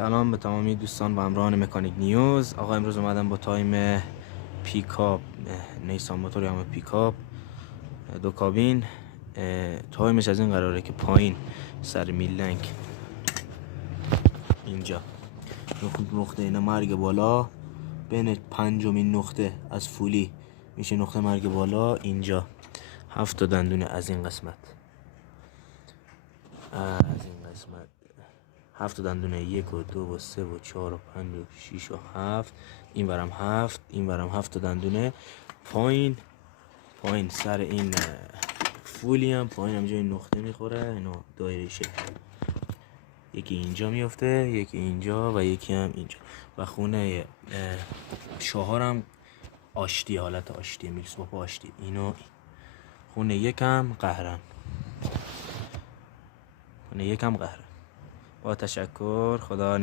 سلام به تمامی دوستان و همراهان مکانیک نیوز. آقا امروز اومدم با تایم پیکاپ نیسان موتور یا پیکاپ دو کابین. تایمش از این قراره که پایین سر میلنگ اینجا نقطه اینا مرگ بالا، بین پنجمین نقطه از فولی میشه نقطه مرگ بالا. اینجا 7 دندونه از این قسمت 7 دندونه 1 و 2 و 3 و 4 و 5 و 6 و 7. این برم 7، این برم 7 دندونه پایین سر این فولی هم پایین هم جای نقطه میخوره. اینو دایره شکل، یکی اینجا میفته، یکی اینجا و یکی هم اینجا. و خونه چهارم آشتی، حالت آشتی میکس با آشتی. اینو خونه یکم قهرن، خونه یکم قهرن. با تشکر، خدا